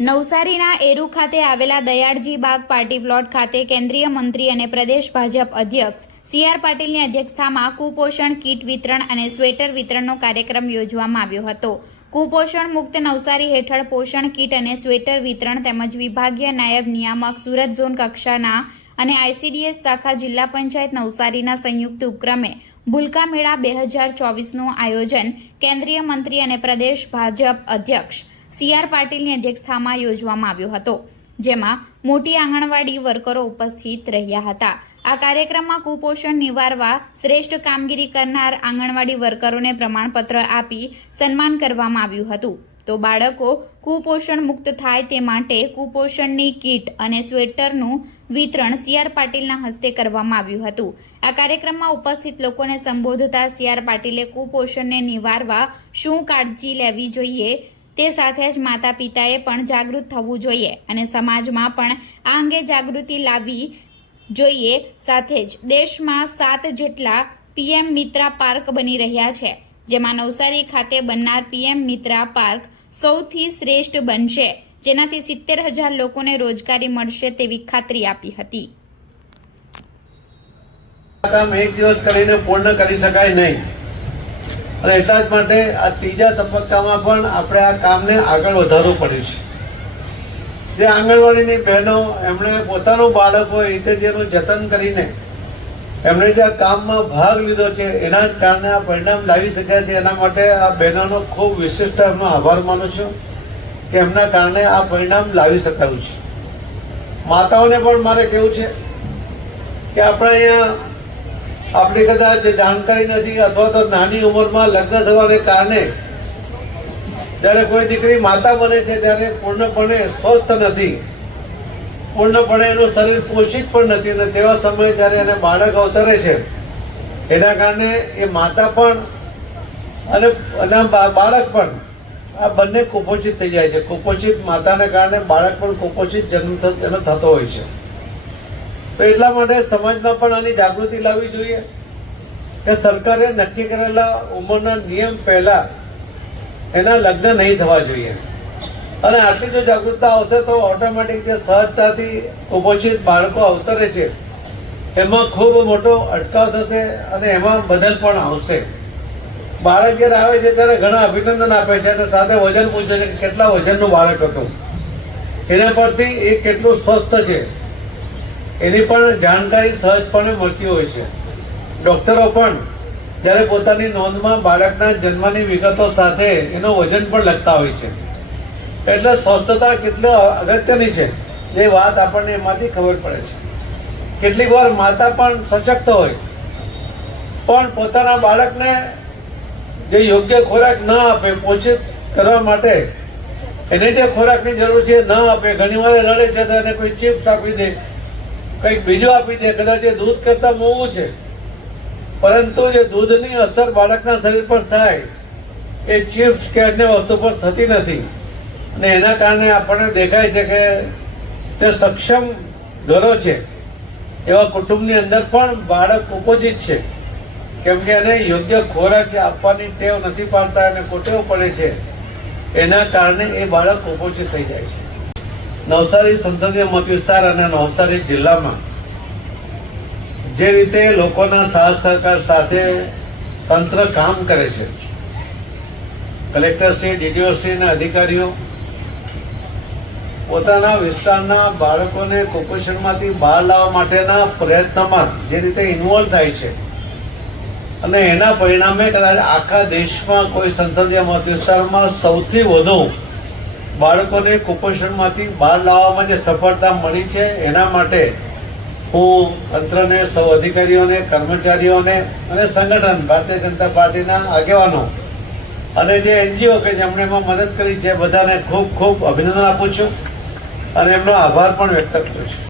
નવસારીના એરુ ખાતે આવેલા દયાળજી બાગ પાર્ટી પ્લોટ ખાતે કેન્દ્રીય મંત્રી અને પ્રદેશ ભાજપ અધ્યક્ષ સી આર પાટીલની અધ્યક્ષતામાં કુપોષણ કીટ વિતરણ અને સ્વેટર વિતરણનો કાર્યક્રમ યોજવામાં આવ્યો હતો. કુપોષણ મુક્ત નવસારી હેઠળ પોષણ કીટ અને સ્વેટર વિતરણ તેમજ વિભાગીય નાયબ નિયામક સુરત ઝોન કક્ષાના અને આઈસીડીએસ શાખા જિલ્લા પંચાયત નવસારીના સંયુક્ત ઉપક્રમે ભૂલકા મેળા બે હજાર ચોવીસનું આયોજન કેન્દ્રીય મંત્રી અને પ્રદેશ ભાજપ અધ્યક્ષ સી આર પાટીલની અધ્યક્ષતામાં યોજવામાં આવ્યો હતો, જેમાં મોટી આંગણવાડી વર્કરો ઉપસ્થિત રહ્યા હતા. આ કાર્યક્રમમાં કુપોષણ નિવારવા શ્રેષ્ઠ કામગીરી કરનાર આંગણવાડી વર્કરોને પ્રમાણપત્ર આપી સન્માન કરવામાં આવ્યું હતું. તો બાળકો, કુપોષણ મુક્ત થાય તે માટે કુપોષણની કીટ અને સ્વેટરનું વિતરણ સી આર પાટીલના હસ્તે કરવામાં આવ્યું હતું. આ કાર્યક્રમમાં ઉપસ્થિત લોકોને સંબોધતા સી આર પાટીલે કુપોષણને નિવારવા શું કાળજી લેવી જોઈએ તે સાથે જ માતા પિતાએ પણ જાગૃત થવું જોઈએ અને સમાજમાં પણ આ અંગે જાગૃતિ લાવવી જોઈએ. સાથે જ દેશમાં સાત જેટલા પીએમ મિત્રા પાર્ક બની રહ્યા છે, જેમાં નવસારી ખાતે બનનાર પીએમ મિત્રા પાર્ક સૌથી શ્રેષ્ઠ બનશે, જેનાથી સિત્તેર હજાર લોકોને રોજગારી મળશે તેવી ખાતરી આપી હતી. એક દિવસ કરીને પૂર્ણ કરી શકાય નહીં. અને એટલા જ માટે આ ત્રીજા તબક્કામાં પણ આપણે આ કામને આગળ વધારવું પડ્યું છે. જે આંગણવાડીની બહેનો, એમણે પોતાનું બાળક હોય રીતે જેનું જતન કરીને એમણે જે આ કામમાં ભાગ લીધો છે, એના જ કારણે આ પરિણામ લાવી શક્યા છે. એના માટે આ બહેનોનો ખૂબ વિશિષ્ટ એમનો આભાર માનું છું કે એમના કારણે આ પરિણામ લાવી શકાયું છે. માતાઓને પણ મારે કેવું છે કે આપણે અહીંયા આપણી કદાચ જાણકારી નથી અથવા તો નાની ઉંમરમાં લગ્ન થવાને કારણે જ્યારે કોઈ દીકરી માતા બને છે ત્યારે પૂર્ણપણે સ્વસ્થ નથી. પૂર્ણપણે એનું શરીર પોષિત પણ નથી અને તેવા સમયે જ્યારે એને બાળક અવતરે છે, એના કારણે એ માતા પણ અને અને બાળક પણ, આ બંને કુપોષિત થઈ જાય છે. કુપોષિત માતાને કારણે બાળક પણ કુપોષિત જન્મ એનો થતો હોય છે. તો એટલા માટે સમાજમાં પણ આની જાગૃતિ લાવવી જોઈએ કે સરકારે નક્કી કરેલા ઉંમરના નિયમ પહેલા એના લગ્ન નહીં થવા જોઈએ. અને આટલી જો જાગૃતતા આવશે તો ઓટોમેટિક જે સહજતાથી ઉપસ્થિત બાળકો અવતરે છે, એમાં ખૂબ મોટો અટકાવ થશે અને એમાં બદલ પણ આવશે. બાળક જ્યારે આવે છે ત્યારે ઘણા અભિનંદન આપે છે અને સાથે વજન પૂછે છે કે કેટલા વજનનું બાળક હતું. એના પરથી એ કેટલું સ્વસ્થ છે. એની પણ જાણકારી સહજપણે મળતી હોય છે. ડોક્ટરો પણ જ્યારે પોતાની નોંધમાં બાળકના જન્મની વિગતો સાથે એનું વજન પણ લખતા હોય છે. એટલે સ્વસ્થતા કેટલો અગત્યની છે, એ વાત આપણને એમાંથી ખબર પડે છે. કેટલીક વાર માતા પણ સશક્ત હોય, પણ પોતાના બાળકને જે યોગ્ય ખોરાક ન આપે પોષિત કરવા માટે એને જે ખોરાકની જરૂર છે ન આપે. ઘણી વાર રડે છે તો કોઈ ચિપ્સ આપી દે કંઈક બીજું આપી દે, કદાચ એ દૂધ કરતા મોવું છે. પરંતુ જે દૂધની અસર બાળકના શરીર પર થાય, એ ચિપ્સ કે અન્ય વસ્તુ પર થતી નથી. અને એના કારણે આપણને દેખાય છે કે તે સક્ષમ ઘરો છે. એવા કુટુંબની અંદર પણ બાળક કુપોષિત છે. કેમ કે એને યોગ્ય ખોરાક આપવાની ટેવ નથી પાડતા અને કુટેવ પડે છે. એના કારણે એ બાળક કુપોષિત થઈ જાય છે. નવસારી સંસદીય મત વિસ્તાર અને નવસારી જિલ્લામાં જે રીતે લોકોના સાથ સહકાર સાથે તંત્ર કામ કરે છે કલેક્ટરશ્રી ડીડીઓશ્રી અને અધિકારીઓ, પોતાના વિસ્તારના બાળકોને કુપોષણમાંથી બહાર લાવવા માટેના પ્રયત્નમાં જે રીતે ઇન્વોલ્વ થાય છે અને એના પરિણામે કદાચ આખા દેશમાં કોઈ સંસદીય મત વિસ્તારમાં સૌથી વધુ બાળકોને કુપોષણમાંથી બહાર લાવવામાં જે સફળતા મળી છે, એના માટે હું તંત્રને, સૌ અધિકારીઓને, કર્મચારીઓને અને સંગઠન, ભારતીય જનતા પાર્ટીના આગેવાનો અને જે એનજીઓ કે જેમણે એમાં મદદ કરી છે, બધાને ખૂબ ખૂબ અભિનંદન આપું છું અને એમનો આભાર પણ વ્યક્ત કરું છું.